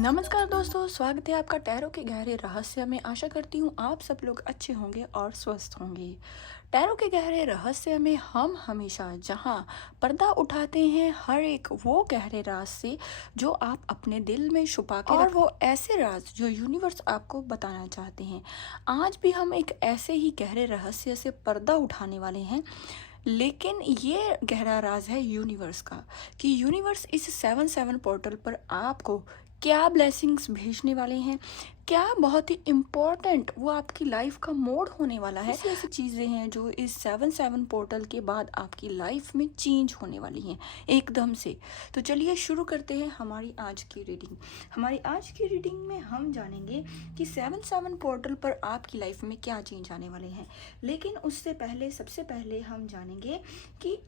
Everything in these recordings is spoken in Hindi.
नमस्कार दोस्तों, स्वागत है आपका टैरो के गहरे रहस्य में। आशा करती हूँ आप सब लोग अच्छे होंगे और स्वस्थ होंगे। टैरो के गहरे रहस्य में हम हमेशा जहाँ पर्दा उठाते हैं हर एक वो गहरे राज से जो आप अपने दिल में छुपा के और वो ऐसे राज जो यूनिवर्स आपको बताना चाहते हैं। आज भी हम एक ऐसे ही गहरे रहस्य से पर्दा उठाने वाले हैं, लेकिन ये गहरा राज है यूनिवर्स का कि यूनिवर्स इस 7-7 पोर्टल पर आपको क्या ब्लेसिंग्स भेजने वाले हैं, क्या बहुत ही इम्पोर्टेंट वो आपकी लाइफ का मोड होने वाला है। ऐसी ऐसी चीज़ें हैं जो इस 7-7 पोर्टल के बाद आपकी लाइफ में चेंज होने वाली हैं एकदम से। तो चलिए शुरू करते हैं हमारी आज की रीडिंग। हमारी आज की रीडिंग में हम जानेंगे कि 7-7 पोर्टल पर आपकी लाइफ में क्या चेंज आने वाले हैं। लेकिन उससे पहले सबसे पहले हम जानेंगे कि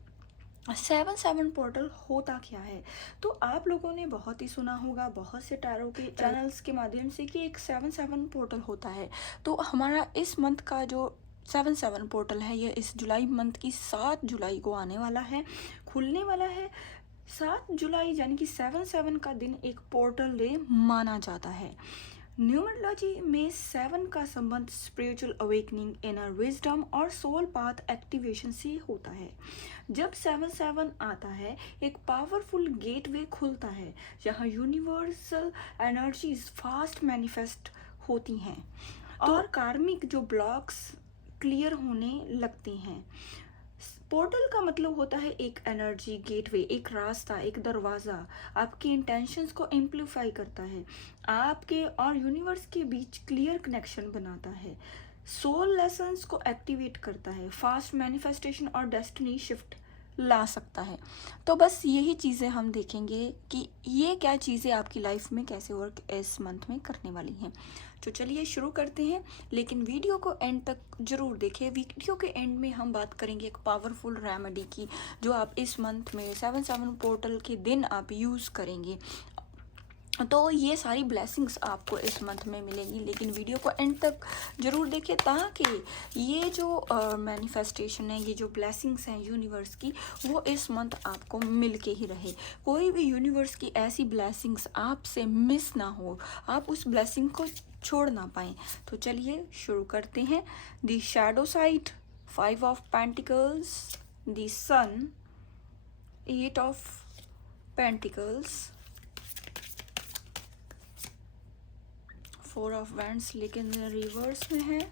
7-7 पोर्टल होता क्या है। तो आप लोगों ने बहुत ही सुना होगा बहुत से टैरो के चैनल्स के माध्यम से कि एक 7-7 पोर्टल होता है। तो हमारा इस मंथ का जो 7-7 पोर्टल है ये इस जुलाई मंथ की 7 जुलाई को आने वाला है, खुलने वाला है। 7 जुलाई यानी कि 7-7 का दिन एक पोर्टल डे माना जाता है। न्यूमरोलॉजी में 7 का संबंध स्पिरिचुअल अवेकनिंग, इनर विजडम और सोल पाथ एक्टिवेशन से होता है। जब 7-7 आता है एक पावरफुल गेटवे खुलता है जहां यूनिवर्सल एनर्जीज फास्ट मैनिफेस्ट होती हैं और कार्मिक जो ब्लॉक्स क्लियर होने लगती हैं। पोर्टल का मतलब होता है एक एनर्जी गेटवे, एक रास्ता, एक दरवाज़ा आपके इंटेंशंस को एम्पलीफाई करता है, आपके और यूनिवर्स के बीच क्लियर कनेक्शन बनाता है, सोल लेसन्स को एक्टिवेट करता है, फास्ट मैनिफेस्टेशन और डेस्टिनी शिफ्ट ला सकता है। तो बस यही चीज़ें हम देखेंगे कि ये क्या चीज़ें आपकी लाइफ में कैसे वर्क इस मंथ में करने वाली हैं। तो चलिए शुरू करते हैं, लेकिन वीडियो को एंड तक ज़रूर देखें। वीडियो के एंड में हम बात करेंगे एक पावरफुल रेमेडी की जो आप इस मंथ में 7-7 पोर्टल के दिन आप यूज़ करेंगे। तो ये सारी ब्लेसिंग्स आपको इस मंथ में मिलेंगी, लेकिन वीडियो को एंड तक ज़रूर देखिए ताकि ये जो मैनिफेस्टेशन है, ये जो ब्लेसिंग्स हैं यूनिवर्स की, वो इस मंथ आपको मिल के ही रहे। कोई भी यूनिवर्स की ऐसी ब्लेसिंग्स आपसे मिस ना हो, आप उस ब्लेसिंग को छोड़ ना पाएँ। तो चलिए शुरू करते हैं। The shadow side, 5 of pentacles, the sun, 8 of pentacles, 4 of wands लेकिन रिवर्स में है।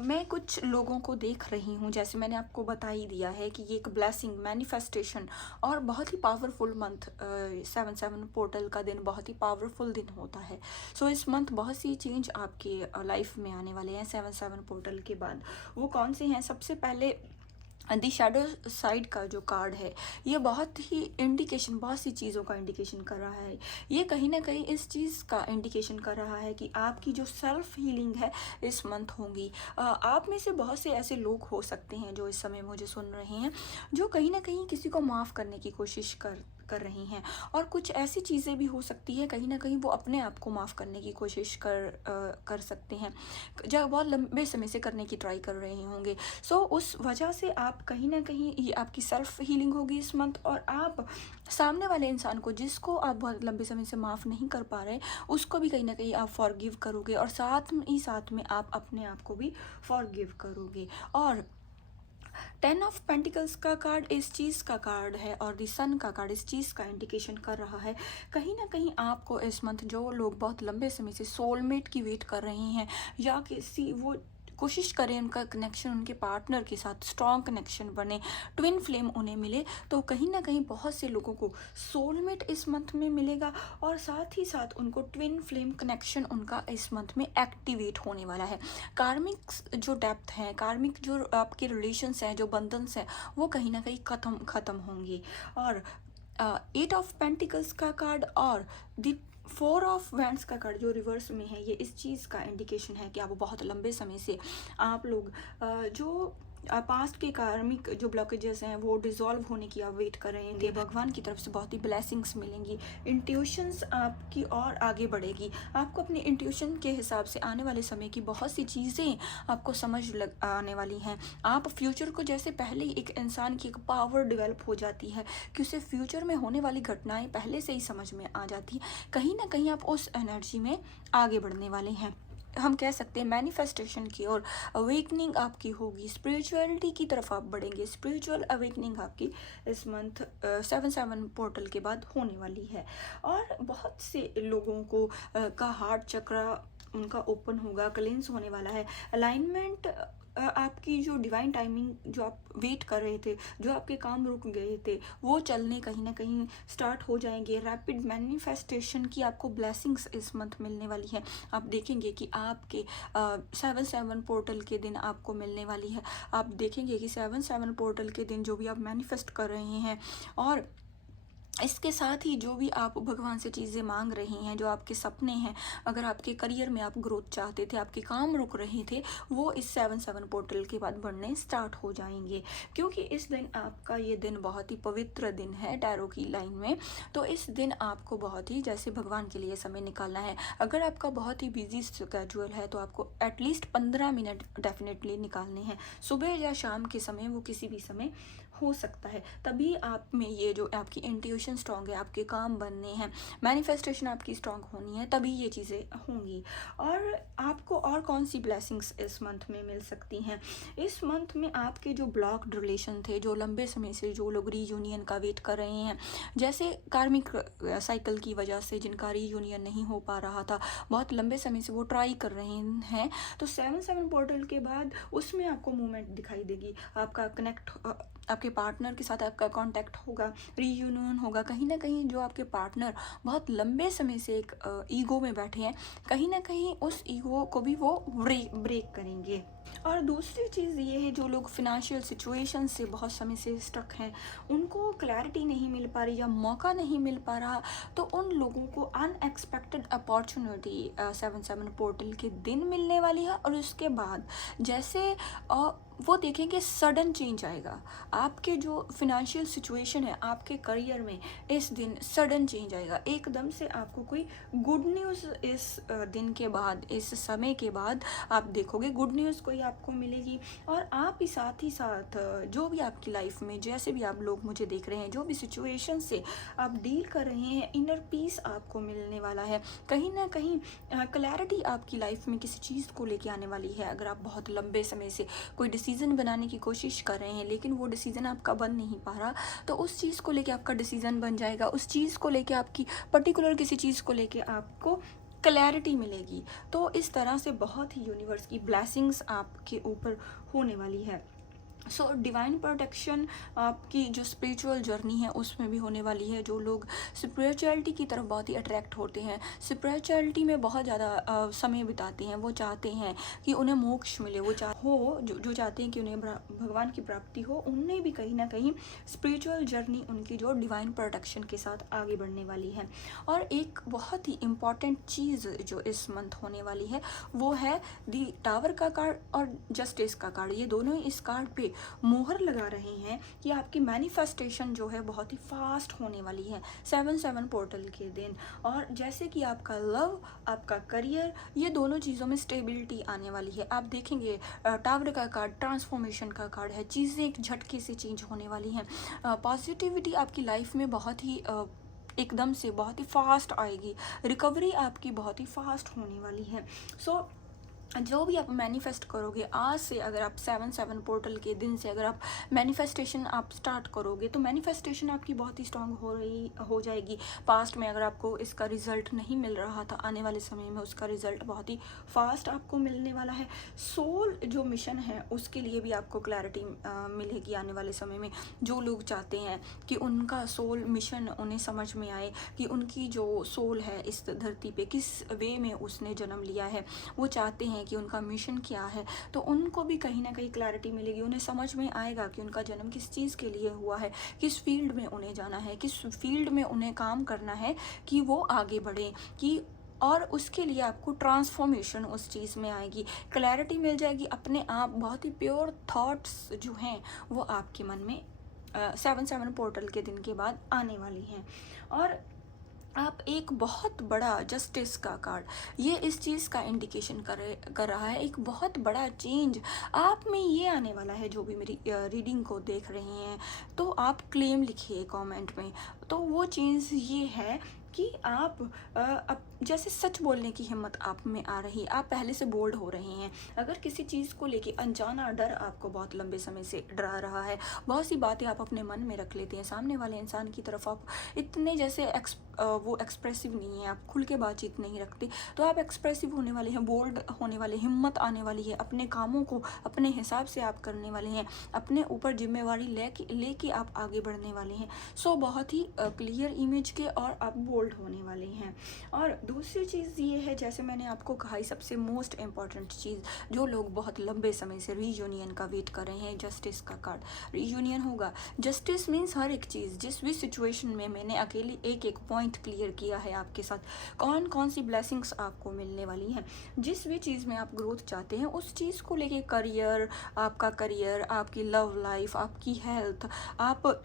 मैं कुछ लोगों को देख रही हूँ, जैसे मैंने आपको बता ही दिया है कि ये एक ब्लेसिंग मैनिफेस्टेशन और बहुत ही पावरफुल मंथ, 7-7 पोर्टल का दिन बहुत ही पावरफुल दिन होता है। सो इस मंथ बहुत सी चेंज आपकी लाइफ में आने वाले हैं 7-7 पोर्टल के बाद। वो कौन से हैं? सबसे पहले दी शैडो साइड का जो कार्ड है ये बहुत ही इंडिकेशन, बहुत सी चीज़ों का इंडिकेशन कर रहा है। ये कहीं ना कहीं इस चीज़ का इंडिकेशन कर रहा है कि आपकी जो सेल्फ हीलिंग है इस मंथ होंगी। आप में से बहुत से ऐसे लोग हो सकते हैं जो इस समय मुझे सुन रहे हैं, जो कहीं ना कहीं किसी को माफ़ करने की कोशिश कर रही हैं, और कुछ ऐसी चीज़ें भी हो सकती है कहीं ना कहीं वो अपने आप को माफ़ करने की कोशिश कर सकते हैं, जब बहुत लंबे समय से करने की ट्राई कर रहे होंगे। सो उस वजह से आप कहीं ना कहीं ये आपकी सेल्फ हीलिंग होगी इस मंथ, और आप सामने वाले इंसान को जिसको आप बहुत लंबे समय से माफ़ नहीं कर पा रहे उसको भी कहीं ना कहीं आप फॉरगिव करोगे, और साथ में आप अपने आप को भी फॉरगिव करोगे। और 10 ऑफ पेंटिकल्स का कार्ड इस चीज़ का कार्ड है, और द सन का कार्ड इस चीज़ का इंडिकेशन कर रहा है कहीं ना कहीं आपको इस मंथ, जो लोग बहुत लंबे समय से सोलमेट की वेट कर रहे हैं या किसी वो कोशिश करें उनका कनेक्शन उनके पार्टनर के साथ स्ट्रॉन्ग कनेक्शन बने, ट्विन फ्लेम उन्हें मिले, तो कहीं ना कहीं बहुत से लोगों को सोलमेट इस मंथ में मिलेगा, और साथ ही साथ उनको ट्विन फ्लेम कनेक्शन उनका इस मंथ में एक्टिवेट होने वाला है। कार्मिक जो डेप्थ है, कार्मिक जो आपके रिलेशंस हैं, जो बंधन्स हैं, वो कहीं ना कहीं ख़त्म होंगे। और 8 ऑफ पेंटिकल्स का कार्ड और द 4 ऑफ वैंड्स का कार्ड जो रिवर्स में है, ये इस चीज़ का इंडिकेशन है कि आप बहुत लंबे समय से आप लोग जो पास्ट के कार्मिक जो ब्लॉकेजेस हैं वो डिसॉल्व होने की आप वेट कर रहे हैं, भगवान की तरफ से बहुत ही ब्लेसिंग्स मिलेंगी। इंट्यूशंस आपकी और आगे बढ़ेगी। आपको अपनी इंट्यूशन के हिसाब से आने वाले समय की बहुत सी चीज़ें आपको समझ लग आने वाली हैं। आप फ्यूचर को, जैसे पहले ही एक इंसान की एक पावर डेवलप हो जाती है कि उसे फ्यूचर में होने वाली घटनाएं पहले से ही समझ में आ जाती हैं, कहीं ना कहीं आप उस एनर्जी में आगे बढ़ने वाले हैं। हम कह सकते हैं मैनिफेस्टेशन की और अवेकनिंग आपकी होगी, स्पिरिचुअलिटी की तरफ आप बढ़ेंगे। स्पिरिचुअल अवेकनिंग आपकी इस मंथ 7/7 पोर्टल के बाद होने वाली है। और बहुत से लोगों को का हार्ट चक्र उनका ओपन होगा, क्लींस होने वाला है। अलाइनमेंट आपकी जो डिवाइन टाइमिंग जो आप वेट कर रहे थे, जो आपके काम रुक गए थे, वो चलने कहीं ना कहीं स्टार्ट हो जाएंगे। रैपिड मैनिफेस्टेशन की आपको ब्लेसिंग्स इस मंथ मिलने वाली है। आप देखेंगे कि आपके 7/7 पोर्टल के दिन आपको मिलने वाली है। आप देखेंगे कि 7/7 पोर्टल के दिन जो भी आप मैनिफेस्ट कर रहे हैं, और इसके साथ ही जो भी आप भगवान से चीज़ें मांग रही हैं, जो आपके सपने हैं, अगर आपके करियर में आप ग्रोथ चाहते थे, आपके काम रुक रहे थे, वो इस 7/7 पोर्टल के बाद बढ़ने स्टार्ट हो जाएंगे। क्योंकि इस दिन आपका ये दिन बहुत ही पवित्र दिन है टैरो की लाइन में। तो इस दिन आपको बहुत ही जैसे भगवान के लिए समय निकालना है। अगर आपका बहुत ही बिजी स्केड्यूल है तो आपको एटलीस्ट 15 मिनट डेफिनेटली निकालने हैं, सुबह या शाम के समय, वो किसी भी समय हो सकता है। तभी आप में ये जो आपकी इंट्यूशन स्ट्रांग है, आपके काम बनने हैं, मैनिफेस्टेशन आपकी स्ट्रांग होनी है, तभी ये चीज़ें होंगी। और आपको और कौन सी ब्लेसिंग्स इस मंथ में मिल सकती हैं? इस मंथ में आपके जो ब्लॉक्ड रिलेशन थे, जो लंबे समय से जो लोग रीयूनियन का वेट कर रहे हैं, जैसे कार्मिक साइकिल की वजह से जिनका रीयूनियन नहीं हो पा रहा था, बहुत लंबे समय से वो ट्राई कर रहे हैं, तो 7/7 पोर्टल के बाद उसमें आपको मूवमेंट दिखाई देगी। आपका कनेक्ट, आपके पार्टनर के साथ आपका कांटेक्ट होगा, रीयूनियन होगा। कहीं ना कहीं जो आपके पार्टनर बहुत लंबे समय से एक ईगो में बैठे हैं, कहीं ना कहीं उस ईगो को भी वो ब्रेक करेंगे। और दूसरी चीज़ ये है, जो लोग फिनेंशियल सिचुएशन से बहुत समय से स्टक हैं, उनको क्लैरिटी नहीं मिल पा रही या मौका नहीं मिल पा रहा, तो उन लोगों को अनएक्सपेक्टेड अपॉर्चुनिटी 7/7 पोर्टल के दिन मिलने वाली है। और उसके बाद जैसे वो देखेंगे सडन चेंज आएगा। आपके जो फिनेंशियल सिचुएशन है, आपके करियर में इस दिन सडन चेंज आएगा। एकदम से आपको कोई गुड न्यूज़ इस दिन के बाद, इस समय के बाद आप देखोगे, गुड न्यूज़ कोई आपको मिलेगी। और आप ही साथ जो भी आपकी लाइफ में, जैसे भी आप लोग मुझे देख रहे हैं, जो भी सिचुएशन से आप डील कर रहे हैं, इनर पीस आपको मिलने वाला है। कहीं ना कहीं क्लैरिटी आपकी लाइफ में किसी चीज़ को लेके आने वाली है। अगर आप बहुत लंबे समय से कोई डिसीज़न बनाने की कोशिश कर रहे हैं, लेकिन वो डिसीज़न आपका बन नहीं पा रहा, तो उस चीज़ को लेके आपका डिसीज़न बन जाएगा। उस चीज़ को लेके, आपकी पर्टिकुलर किसी चीज़ को लेके आपको क्लैरिटी मिलेगी। तो इस तरह से बहुत ही यूनिवर्स की ब्लेसिंग्स आपके ऊपर होने वाली है। सो डिवाइन प्रोटेक्शन आपकी जो स्पिरिचुअल जर्नी है उसमें भी होने वाली है। जो लोग स्पिरिचुअलिटी की तरफ बहुत ही अट्रैक्ट होते हैं, स्पिरिचुअलिटी में बहुत ज़्यादा समय बिताते हैं, वो चाहते हैं कि उन्हें मोक्ष मिले, वो जो चाहते हैं कि उन्हें भगवान की प्राप्ति हो, उन्हें भी कहीं ना कहीं स्पिरिचुअल जर्नी उनकी जो डिवाइन प्रोटेक्शन के साथ आगे बढ़ने वाली है। और एक बहुत ही इम्पॉर्टेंट चीज़ जो इस मंथ होने वाली है, वो है दी टावर का कार्ड और जस्टिस का कार्ड। ये दोनों ही इस कार्ड पे मोहर लगा रहे हैं कि आपकी मैनिफेस्टेशन जो है बहुत ही फास्ट होने वाली है 7/7 पोर्टल के दिन। और जैसे कि आपका लव, आपका करियर, ये दोनों चीज़ों में स्टेबिलिटी आने वाली है। आप देखेंगे टावर का कार्ड ट्रांसफॉर्मेशन का कार्ड है, चीज़ें एक झटके से चेंज होने वाली हैं। पॉजिटिविटी आपकी लाइफ में बहुत ही एकदम से बहुत ही फास्ट आएगी। रिकवरी आपकी बहुत ही फास्ट होने वाली है। सो जो भी आप मैनिफेस्ट करोगे आज से, अगर आप 7/7 पोर्टल के दिन से अगर आप मैनिफेस्टेशन आप स्टार्ट करोगे, तो मैनिफेस्टेशन आपकी बहुत ही स्ट्रांग हो जाएगी। पास्ट में अगर आपको इसका रिजल्ट नहीं मिल रहा था, आने वाले समय में उसका रिजल्ट बहुत ही फास्ट आपको मिलने वाला है। सोल जो मिशन है उसके लिए भी आपको क्लैरिटी मिलेगी आने वाले समय में। जो लोग चाहते हैं कि उनका सोल मिशन उन्हें समझ में आए, कि उनकी जो सोल है इस धरती पे किस वे में उसने जन्म लिया है, वो चाहते हैं कि उनका मिशन क्या है, तो उनको भी कहीं ना कहीं क्लैरिटी मिलेगी। उन्हें समझ में आएगा कि उनका जन्म किस चीज़ के लिए हुआ है, किस फील्ड में उन्हें जाना है, किस फील्ड में उन्हें काम करना है कि वो आगे बढ़े। कि और उसके लिए आपको ट्रांसफॉर्मेशन उस चीज़ में आएगी, क्लैरिटी मिल जाएगी अपने आप। बहुत ही प्योर थॉट्स जो हैं वो आपके मन में 7/7 पोर्टल के दिन के बाद आने वाली हैं। और आप एक बहुत बड़ा जस्टिस का कार्ड, ये इस चीज़ का इंडिकेशन कर रहा है, एक बहुत बड़ा चेंज आप में ये आने वाला है। जो भी मेरी रीडिंग को देख रहे हैं तो आप क्लेम लिखिए कमेंट में। तो वो चीज़ ये है कि आप अब जैसे सच बोलने की हिम्मत आप में आ रही, आप पहले से बोल्ड हो रहे हैं। अगर किसी चीज़ को लेके अनजाना डर आपको बहुत लंबे समय से डरा रहा है, बहुत सी बातें आप अपने मन में रख लेते हैं, सामने वाले इंसान की तरफ आप इतने जैसे वो एक्सप्रेसिव नहीं है, आप खुल के बातचीत नहीं रखते, तो आप एक्सप्रेसिव होने वाले हैं, बोल्ड होने वाले, हिम्मत आने वाली है, अपने कामों को अपने हिसाब से आप करने वाले हैं, अपने ऊपर जिम्मेवारी लेके आप आगे बढ़ने वाले हैं। सो बहुत ही क्लियर इमेज के और आप बोल्ड होने वाले हैं। और दूसरी चीज़ ये है, जैसे मैंने आपको कहा, सबसे मोस्ट इम्पॉर्टेंट चीज़ जो लोग बहुत लंबे समय से रीयूनियन का वेट कर रहे हैं, जस्टिस का कार्ड रीयूनियन होगा। जस्टिस मीन्स हर एक चीज़, जिस भी सिचुएशन में मैंने अकेले एक एक पॉइंट क्लियर किया है आपके साथ, कौन कौन सी ब्लेसिंग्स आपको मिलने वाली हैं, जिस भी चीज़ में आप ग्रोथ चाहते हैं उस चीज़ को लेके, आपका करियर, आपकी लव लाइफ, आपकी हेल्थ, आप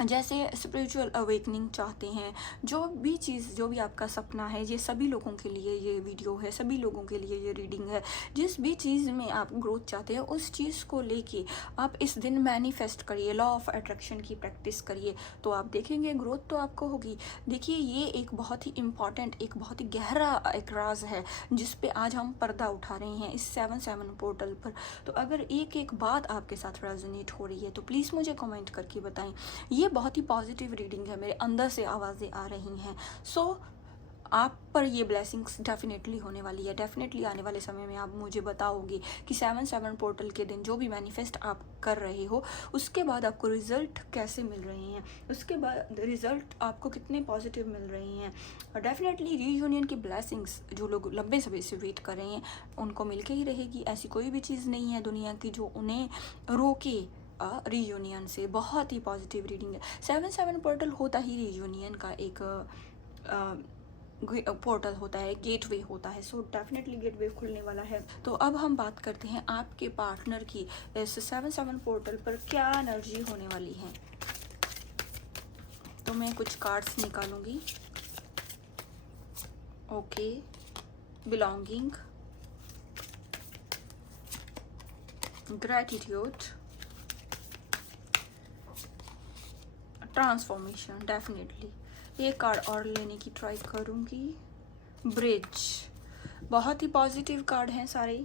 जैसे स्पिरिचुअल अवेकनिंग चाहते हैं, जो भी चीज़, जो भी आपका सपना है, ये सभी लोगों के लिए ये वीडियो है, सभी लोगों के लिए ये रीडिंग है। जिस भी चीज़ में आप ग्रोथ चाहते हैं उस चीज़ को लेके आप इस दिन मैनिफेस्ट करिए, लॉ ऑफ अट्रैक्शन की प्रैक्टिस करिए, तो आप देखेंगे ग्रोथ तो आपको होगी। देखिए, ये एक बहुत ही इम्पॉर्टेंट, एक बहुत ही गहरा एक राज है जिस पे आज हम पर्दा उठा रहे हैं इस 7/7 पोर्टल पर। तो अगर एक एक बात आपके साथ रेजोनेट हो रही है तो प्लीज़ मुझे कमेंट करके बताएं। ये बहुत ही पॉजिटिव रीडिंग है, मेरे अंदर से आवाज़ें आ रही हैं। सो आप पर ये ब्लेसिंग्स डेफिनेटली होने वाली है। डेफिनेटली आने वाले समय में आप मुझे बताओगे कि 7/7 पोर्टल के दिन जो भी मैनिफेस्ट आप कर रहे हो उसके बाद आपको रिजल्ट कैसे मिल रहे हैं, उसके बाद रिजल्ट आपको कितने पॉजिटिव मिल रहे हैं। और डेफिनेटली रीयूनियन की ब्लेसिंग्स जो लोग लंबे समय से वेट कर रहे हैं उनको मिल के ही रहेगी। ऐसी कोई भी चीज़ नहीं है दुनिया की जो उन्हें रोके रीयूनियन से। बहुत ही पॉजिटिव रीडिंग है। 7/7 पोर्टल होता ही रीयूनियन का एक पोर्टल होता है, गेटवे होता है। सो डेफिनेटली गेटवे खुलने वाला है। तो अब हम बात करते हैं आपके पार्टनर की इस 7/7 पोर्टल पर क्या एनर्जी होने वाली है। तो मैं कुछ कार्ड्स निकालूंगी। Okay, belonging, gratitude, transformation. Definitely एक कार्ड और लेने की ट्राई करूँगी। ब्रिज, बहुत ही पॉजिटिव कार्ड हैं सारे।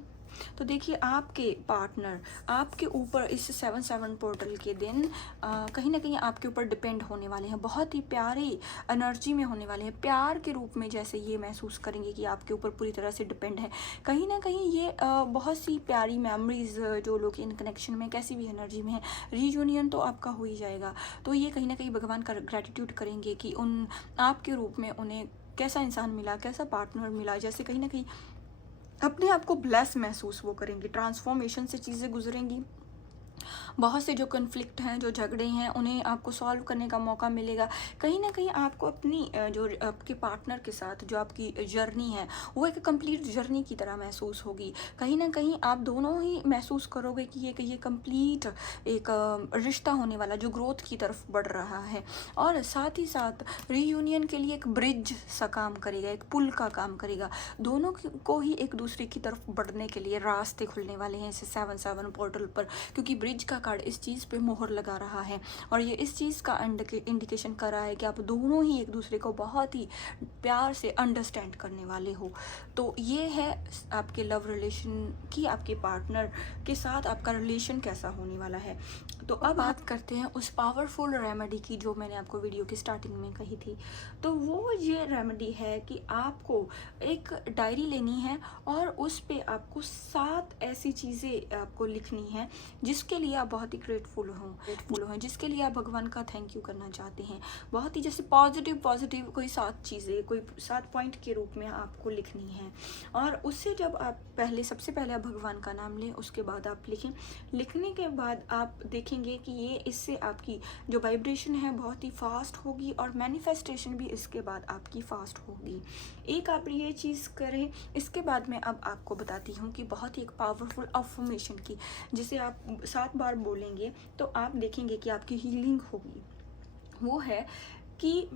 तो देखिए, आपके पार्टनर आपके ऊपर इस 7/7 पोर्टल के दिन कहीं ना कहीं आपके ऊपर डिपेंड होने वाले हैं, बहुत ही प्यारी एनर्जी में होने वाले हैं, प्यार के रूप में। जैसे ये महसूस करेंगे कि आपके ऊपर पूरी तरह से डिपेंड है। कहीं ना कहीं ये बहुत सी प्यारी मेमोरीज, जो लोग इन कनेक्शन में कैसी भी एनर्जी में है, रीयूनियन तो आपका हो ही जाएगा। तो ये कहीं ना कहीं भगवान का ग्रेटिट्यूड करेंगे कि उन आपके रूप में उन्हें कैसा इंसान मिला, कैसा पार्टनर मिला। जैसे कहीं ना कहीं अपने आप को ब्लेस महसूस वो करेंगे, ट्रांसफॉर्मेशन से चीज़ें गुजरेंगी। बहुत से जो कन्फ्लिक्ट हैं, जो झगड़े हैं, उन्हें आपको सॉल्व करने का मौका मिलेगा। कहीं ना कहीं आपको अपनी जो आपके पार्टनर के साथ जो आपकी जर्नी है वो एक कंप्लीट जर्नी की तरह महसूस होगी। कहीं ना कहीं आप दोनों ही महसूस करोगे कि ये कंप्लीट एक रिश्ता होने वाला जो ग्रोथ की तरफ बढ़ रहा है। और साथ ही साथ रीयूनियन के लिए एक ब्रिज सा काम करेगा, एक पुल का काम करेगा। दोनों को ही एक दूसरे की तरफ बढ़ने के लिए रास्ते खुलने वाले हैं इस 7/7 पोर्टल पर, क्योंकि ब्रिज का कार्ड इस चीज़ पे मोहर लगा रहा है और ये इस चीज़ का इंडिकेशन कर रहा है कि आप दोनों ही एक दूसरे को बहुत ही प्यार से अंडरस्टैंड करने वाले हो। तो ये है आपके लव रिलेशन की, आपके पार्टनर के साथ आपका रिलेशन कैसा होने वाला है। तो अब बात करते हैं उस पावरफुल रेमेडी की जो मैंने आपको वीडियो की स्टार्टिंग में कही थी। तो वो ये रेमेडी है कि आपको एक डायरी लेनी है और उस पे आपको 7 ऐसी चीज़ें आपको लिखनी है जिसके लिए आप बहुत ही ग्रेटफुल हूँ जिसके लिए आप भगवान का थैंक यू करना चाहते हैं। बहुत ही जैसे पॉजिटिव कोई 7 चीज़ें, कोई 7 पॉइंट के रूप में आपको लिखनी है। और उससे जब आप सबसे पहले आप भगवान का नाम लें, उसके बाद आप लिखें। लिखने के बाद आप देखेंगे कि ये इससे आपकी जो वाइब्रेशन है बहुत ही फास्ट होगी और मैनिफेस्टेशन भी इसके बाद आपकी फास्ट होगी। एक आप ये चीज़ करें। इसके बाद मैं अब आपको बताती हूँ कि बहुत ही एक पावरफुल अफर्मेशन की, जिसे आप 7 बार बोलेंगे तो आप देखेंगे कि आपकी हीलिंग होगी। वो है कि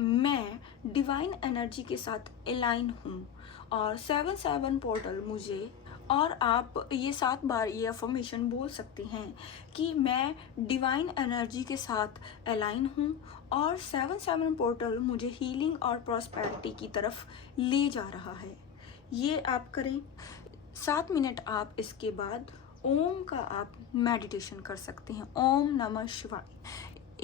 मैं डिवाइन एनर्जी के साथ अलाइन हूँ और 7 पोर्टल मुझे, और आप ये 7 बार ये अफर्मेशन बोल सकते हैं कि मैं डिवाइन एनर्जी के साथ अलाइन हूँ और 7 पोर्टल मुझे हीलिंग और प्रॉस्पेरिटी की तरफ ले जा रहा है। ये आप करें 7 मिनट। आप इसके बाद ओम का आप मेडिटेशन कर सकते हैं, ओम नमः शिवाय।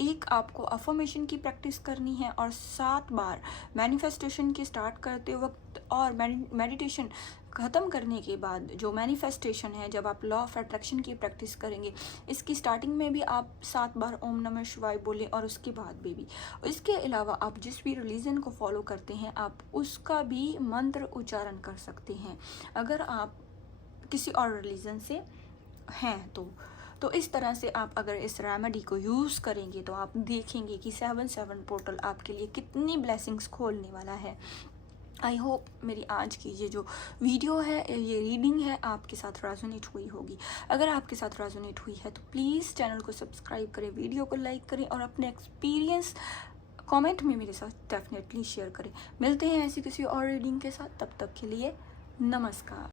एक आपको अफर्मेशन की प्रैक्टिस करनी है और 7 बार मैनिफेस्टेशन की स्टार्ट करते वक्त और मेडिटेशन ख़त्म करने के बाद जो मैनिफेस्टेशन है, जब आप लॉ ऑफ अट्रैक्शन की प्रैक्टिस करेंगे, इसकी स्टार्टिंग में भी आप 7 बार ओम नमः शिवाय बोलें और उसके बाद भी। इसके अलावा आप जिस भी रिलीजन को फॉलो करते हैं आप उसका भी मंत्र उच्चारण कर सकते हैं, अगर आप किसी और रिलीजन से हैं तो इस तरह से आप अगर इस रेमेडी को यूज़ करेंगे तो आप देखेंगे कि 7 पोर्टल आपके लिए कितनी ब्लेसिंग्स खोलने वाला है। आई होप मेरी आज की ये जो वीडियो है, ये रीडिंग है, आपके साथ रेजोनेट हुई होगी। अगर आपके साथ रेजोनेट हुई है तो प्लीज़ चैनल को सब्सक्राइब करें, वीडियो को लाइक करें और अपने एक्सपीरियंस कमेंट में मेरे साथ डेफिनेटली शेयर करें। मिलते हैं ऐसी किसी और रीडिंग के साथ, तब तक के लिए नमस्कार।